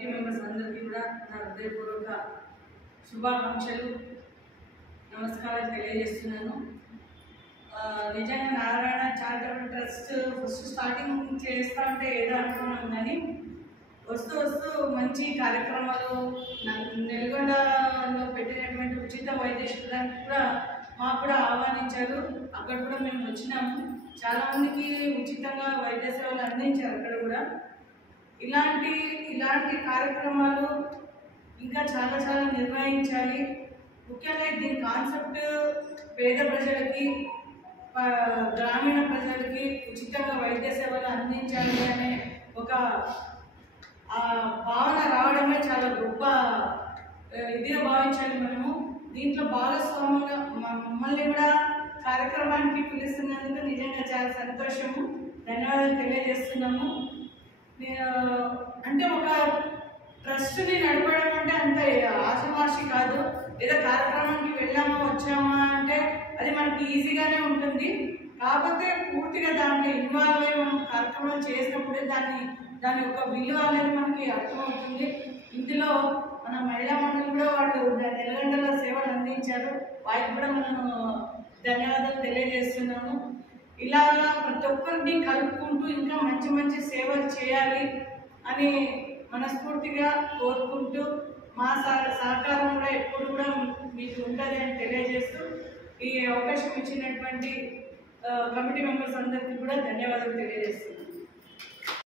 Committee members అందరికీ కూడా నా హృదయపూర్వక శుభాకాంక్షలు నమస్కారాలు తెలియజేస్తున్నాను. నిజంగా Narayana charitable trust first starting చేస్తా ఉంటే ఏదో అనుకున్నాం, కానీ వస్తూ వస్తూ మంచి కార్యక్రమాలు నల్గొండలో పెట్టినటువంటి ఉచిత వైద్య శిబిరానికి కూడా మాకు కూడా ఆహ్వానించారు. అక్కడ కూడా మేము వచ్చినాము. చాలామందికి ఉచితంగా వైద్య సేవలు అందించారు అక్కడ కూడా. ఇలాంటి కార్యక్రమాలు ఇంకా చాలా చాలా నిర్వహించాలి. ముఖ్యంగా దీని కాన్సెప్ట్ పేద ప్రజలకి, గ్రామీణ ప్రజలకి ఉచితంగా వైద్య సేవలు అందించాలి అనే ఒక భావన రావడమే చాలా గొప్ప ఇదిగా భావించాలి. మనము దీంట్లో భాగస్వాములుగా మమ్మల్ని కూడా కార్యక్రమానికి పిలుస్తున్నందుకు నిజంగా చాలా సంతోషము, ధన్యవాదాలు తెలియజేస్తున్నాము. అంటే ఒక ట్రస్ట్ని నడపడం అంటే అంత ఆషమాషి కాదు. ఏదో కార్యక్రమానికి వెళ్ళామా వచ్చామా అంటే అది మనకి ఈజీగానే ఉంటుంది. కాకపోతే పూర్తిగా దాంట్లో ఇన్వాల్వ్ అయ్యి మనం కార్యక్రమం చేసినప్పుడే దాని యొక్క విలువ అనేది మనకి అర్థమవుతుంది. ఇందులో మన మహిళా మండలి కూడా వాళ్ళు నెలగంటల సేవలు అందించారు. వారికి కూడా మనం ధన్యవాదాలు తెలియజేస్తున్నాము. ఇలా ప్రతి ఒక్కరిని కలుపుకుంటూ ఇంకా మంచి మంచి సేవలు చేయాలి అని మనస్ఫూర్తిగా కోరుకుంటూ మా సహకారం కూడా ఎప్పుడు కూడా మీకు ఉంటుంది అని తెలియజేస్తూ ఈ అవకాశం ఇచ్చినటువంటి కమిటీ మెంబర్స్ అందరికీ కూడా ధన్యవాదాలు తెలియజేస్తున్నాను.